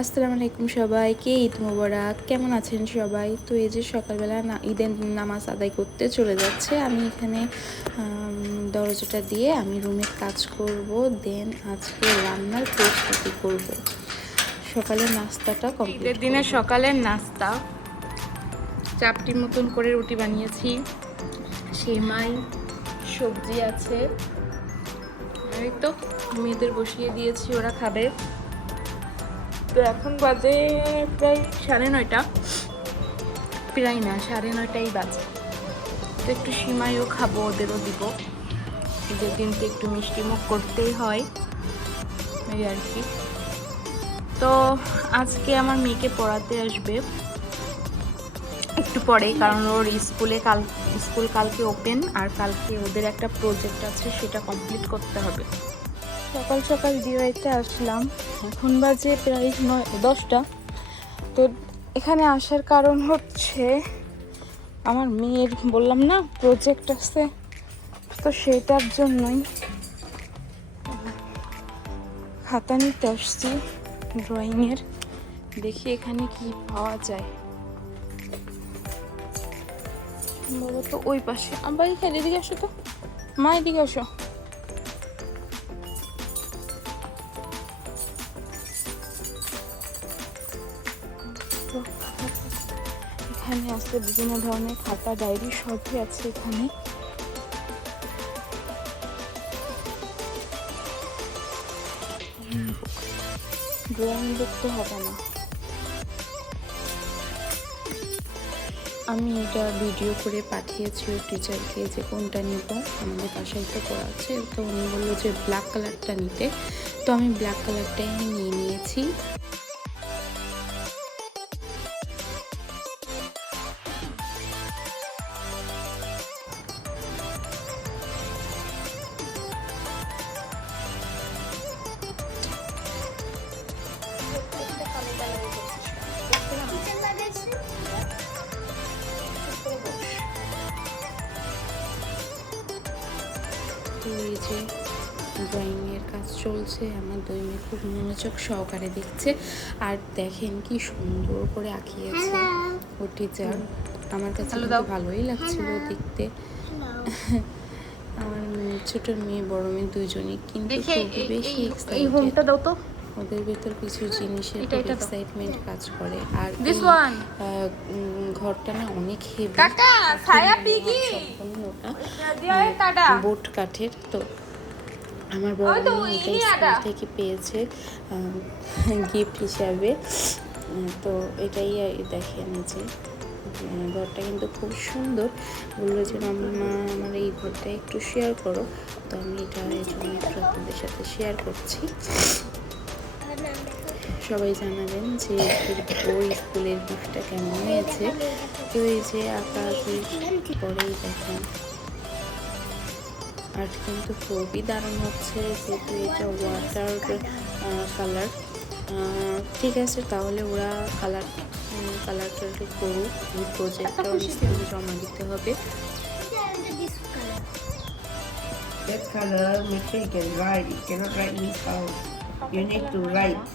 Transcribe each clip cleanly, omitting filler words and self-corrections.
আসসালামু আলাইকুম সবাইকে, ঈদ মোবারক। কেমন আছেন সবাই? তো এই যে সকালবেলা ঈদের নামাজ আদায় করতে চলে যাচ্ছে। আমি এখানে দরজাটা দিয়ে আমি রুমের কাজ করব, দেন আজকে রান্নার প্রস্তুতি করব। সকালের নাস্তাটা কমপ্লিট। ঈদের দিনে সকালের নাস্তা চাপটি মতন করে রুটি বানিয়েছি, সেমাই, সবজি আছে, এই তো মেয়েদের বসিয়ে দিয়েছি, ওরা খাবে। তো এখন বাজে প্রায় 9:30, প্রায় না 9:30 বাজে। তো একটু সিমাইও খাবো, ওদেরও দিব। ঈদের দিন তো একটু মিষ্টি মুখ করতেই হয়, এই আর কি। তো আজকে আমার মেয়েকে পড়াতে আসবে একটু পরে, কারণ ওর স্কুল কালকে ওপেন, আর কালকে ওদের একটা প্রজেক্ট আছে, সেটা কমপ্লিট করতে হবে। সকাল সকাল ডিওয়াইতে আসলাম, এখন বাজে প্রায় 9-10টা। তো এখানে আসার কারণ হচ্ছে আমার মেয়ের বললাম না প্রজেক্ট আছে, তো সেটার জন্যই খাতা নিতে আসছি ড্রয়িংয়ের। দেখি এখানে কি পাওয়া যায়। বলো তো ওই পাশে, আবার এখানে এদিকে আসো তো, মা এদিকে আসো। এখানে আছে বিভিন্ন ধরনের খাতা, ডায়েরি সবই আছে এখানে। ড্রয়িং বুক তো হবে না। আমি এটা ভিডিও করে পাঠিয়েছি ওর টিচারকে যে কোনটা নিব, আমাদের বাসায় তো করা আছে। তো উনি বললো যে ব্ল্যাক কালারটা নিতে, তো আমি ব্ল্যাক কালারটাই নিয়ে নিয়েছি। তো এই যে ড্রয়িংয়ের কাজ চলছে, আমার দুই মেয়ে খুব মনোযোগ সহকারে দেখছে। আর দেখেন কি সুন্দর করে আঁকিয়েছে ও টিচার, আমার কাছে ভালোই লাগছিল দেখতে। আমার ছোট মেয়ে বড় মেয়ে দুজনই কিন্তু খুবই বেশি এক্সাইটেড। ওদের ভেতর কিছু জিনিসের এক্সাইটমেন্ট কাজ করে। আর ঘরটা না অনেক হেভি, বোট কাঠের। তো আমার বড় মেয়ে এটা স্কুল থেকে পেয়েছে গিফট হিসাবে। তো এটাই দেখেন যে ঘরটা কিন্তু খুব সুন্দর। বললো যে মাম্মা আমার এই ঘরটা একটু শেয়ার করো, তো আমি এটা এই জন্য একটু আপনাদের সাথে শেয়ার করছি। সবাই জানাবেন যে ওর স্কুলের গিফটটা কেমন হয়েছে। তো এই যে আঁকা আঁকি পরেই দেখেন আর কিন্তু খুবই দারুণ হচ্ছে, যেহেতু এটা ওয়াটার কালার। ঠিক আছে, তাহলে ওরা কালারটা করুক, এই প্রজেক্টটা স্কুলে জমা দিতে হবে। That color, make sure you can write. You cannot write this out. You need to write.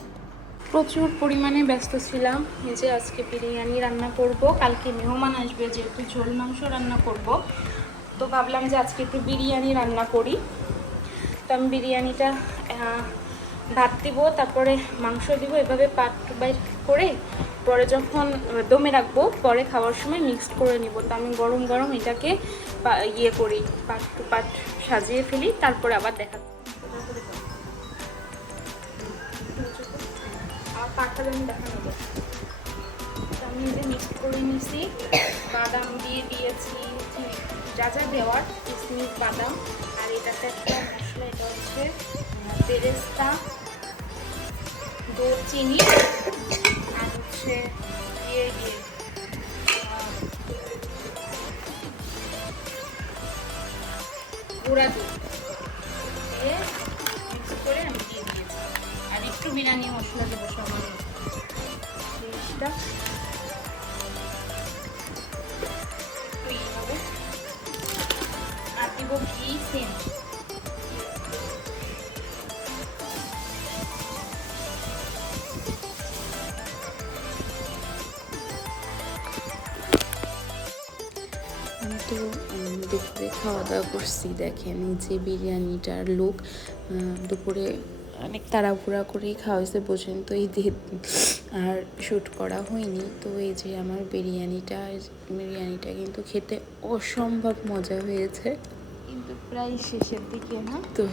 প্রচুর পরিমাণে ব্যস্ত ছিলাম। এই যে আজকে বিরিয়ানি রান্না করব, কালকে মেহমান আসবে, যেহেতু ঝোল মাংস রান্না করব। তো ভাবলাম যে আজকে একটু বিরিয়ানি রান্না করি। তো আমি বিরিয়ানিটা ভাত দিব, তারপরে মাংস দিব, এভাবে পার্ট বাই করে পরে যখন দমে রাখবো, পরে খাওয়ার সময় মিক্সড করে নিব। তো আমি গরম গরম এটাকে করি, পার্ট টু পার্ট সাজিয়ে ফেলি, তারপরে আবার দেখা। পাটটা আমি দেখা নেবো। আমি যে মিক্সড করে নিয়েছি, বাদাম দিয়ে দিয়েছি, যা যা দেওয়ার, কিশমিশ, বাদাম। আর এটাতে একটা মশলা, এটা হচ্ছে বেরেস্তা, চিনি, আর হচ্ছে গুঁড়া দুধ দিয়ে মিক্স করে আমি দিয়ে দিয়েছি। আর একটু বিরিয়ানি মশলা দেবো সামান্য, জিনিসটা আর দিব ঘি সেম। একসাথে খাওয়া দাওয়া করছি। দেখেন এই যে বিরিয়ানিটার লুক, দুপুরে অনেক তাড়াহুড়া করেই খাওয়া হয়েছে, বোঝেন তো এই দিয়ে আর শ্যুট করা হয়নি। তো এই যে আমার বিরিয়ানিটা কিন্তু খেতে অসম্ভব মজা হয়েছে, কিন্তু প্রায় শেষের দিকে না। তো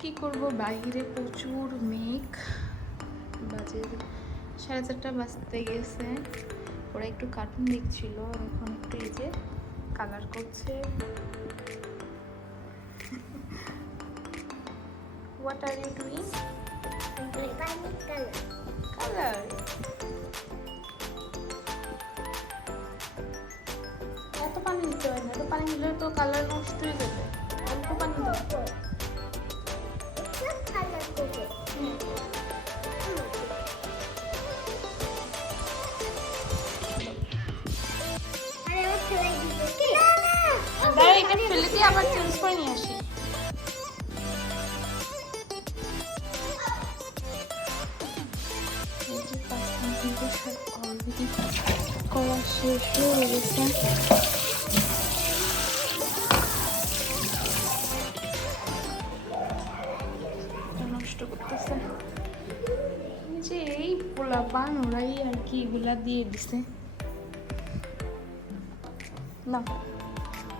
কি করব, বাইরে প্রচুর মেঘ, বাজে 4:30 বাজতে গেছে। ওরা একটু কার্টুন দেখছিল, এখন একটু এই যে কালার করছে। What are you doing? Color. এত পানি দিতে হয় না, এত পানি দিলে তো কালার নষ্ট হয়ে যাবে। অল্প পানি দাও। দাঁড়া, এটা ফেলে দিয়ে আবার চেঞ্জ করে নিয়ে আসি। অলরেডি করা শেষ হয়ে গেছে। নষ্ট করতেছে যে এই পোলাপান, ওরাই আর কি এগুলা দিয়ে দিছে। না,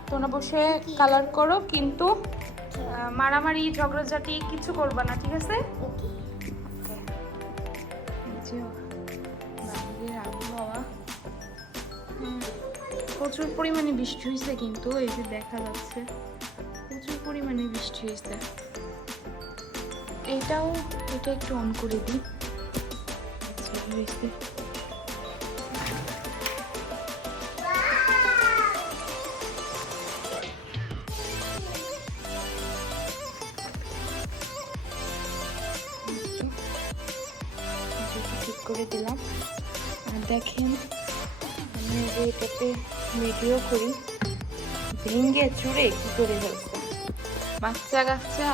তোমরা বসে কালার করো, কিন্তু মারামারি ঝগড়াঝাটি কিছু করবা না, ঠিক আছে? বাইরের আবহাওয়া প্রচুর পরিমাণে বৃষ্টি হয়েছে, কিন্তু এই যে দেখা যাচ্ছে প্রচুর পরিমাণে বৃষ্টি হয়েছে। এটা একটু অন করে দিই। হয়েছে ঠিক করে দিলাম। আর দেখেন আমি যে এটাতে ভিডিও করি, ভেঙে চুড়ে কি করে ফেলছে। বাচ্চা কাচ্চা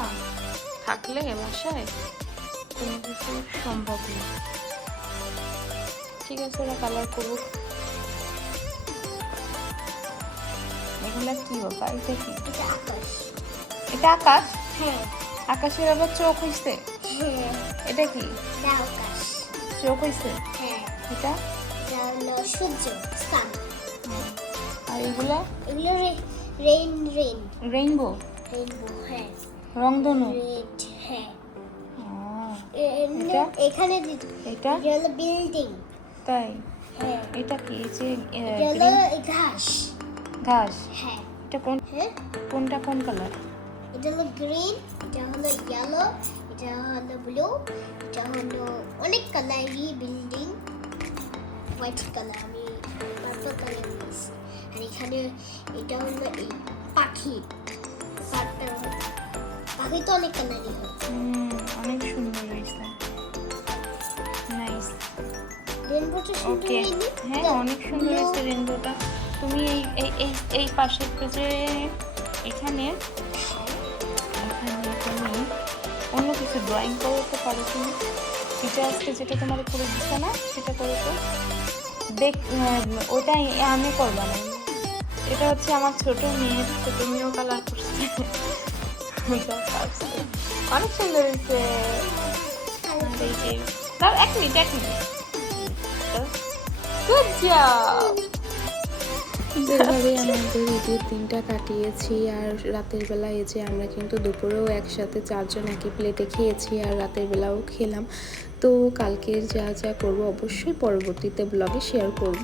থাকলে বাসায় কোনো কিছু সম্ভব না। ঠিক আছে, ওরা কালার করুক। এগুলা কি বাবা? এটা কি? এটা আকাশ? হ্যাঁ। আকাশের আবার চোখ হইছে? হ্যাঁ। এটা কি? চোখ হইছে? হ্যাঁ। এটা সূর্য, সান। আর এগুলা? এগুলো রেইনবো। হ্যাঁ। রংধনু। রেড, হ্যাঁ। এখানে এটা হলো বিল্ডিং। তাই? হ্যাঁ। এটা কি? এই যে ঘাস। ঘাস? হ্যাঁ। এটা কোনটা কোন কালার? এটা হলো গ্রিন, এটা হলো ইয়েলো, এটা হলো ব্লু, এটা হলো অনেক কালারই বিল্ডিং। হোয়াইট কালার, আমি পার্পল কালার নিয়েছি। আর এখানে এটা হলো এই পাখি। পাখি তো অনেক কালারই হয়। অনেক সুন্দর হয়েছে। নাইস। রেইনবোটা সুন্দর হয়নি? হ্যাঁ, অনেক সুন্দর হয়েছে রেইনবোটা। তুমি এই পাশের পেজে এখানে তুমি অন্য কিছু ড্রয়িং করতে পারো। তুমি এটা আজকে যেটা তোমার করে দিচ্ছে না, সেটা করে তো দেখ। ওটাই আমি করবা না, এটা হচ্ছে আমার ছোট মেয়েও কালার করছে। অনেক সুন্দর হয়েছে। এক মিনিট গুড জব। এভাবেই আমাদের ঈদের দিনটা কাটিয়েছি। আর রাতের বেলা এই যে আমরা কিন্তু দুপুরেও একসাথে 4 জন একই প্লেটে খেয়েছি, আর রাতের বেলাও খেলাম। তো কালকের যা করবো অবশ্যই পরবর্তীতে ব্লগে শেয়ার করব।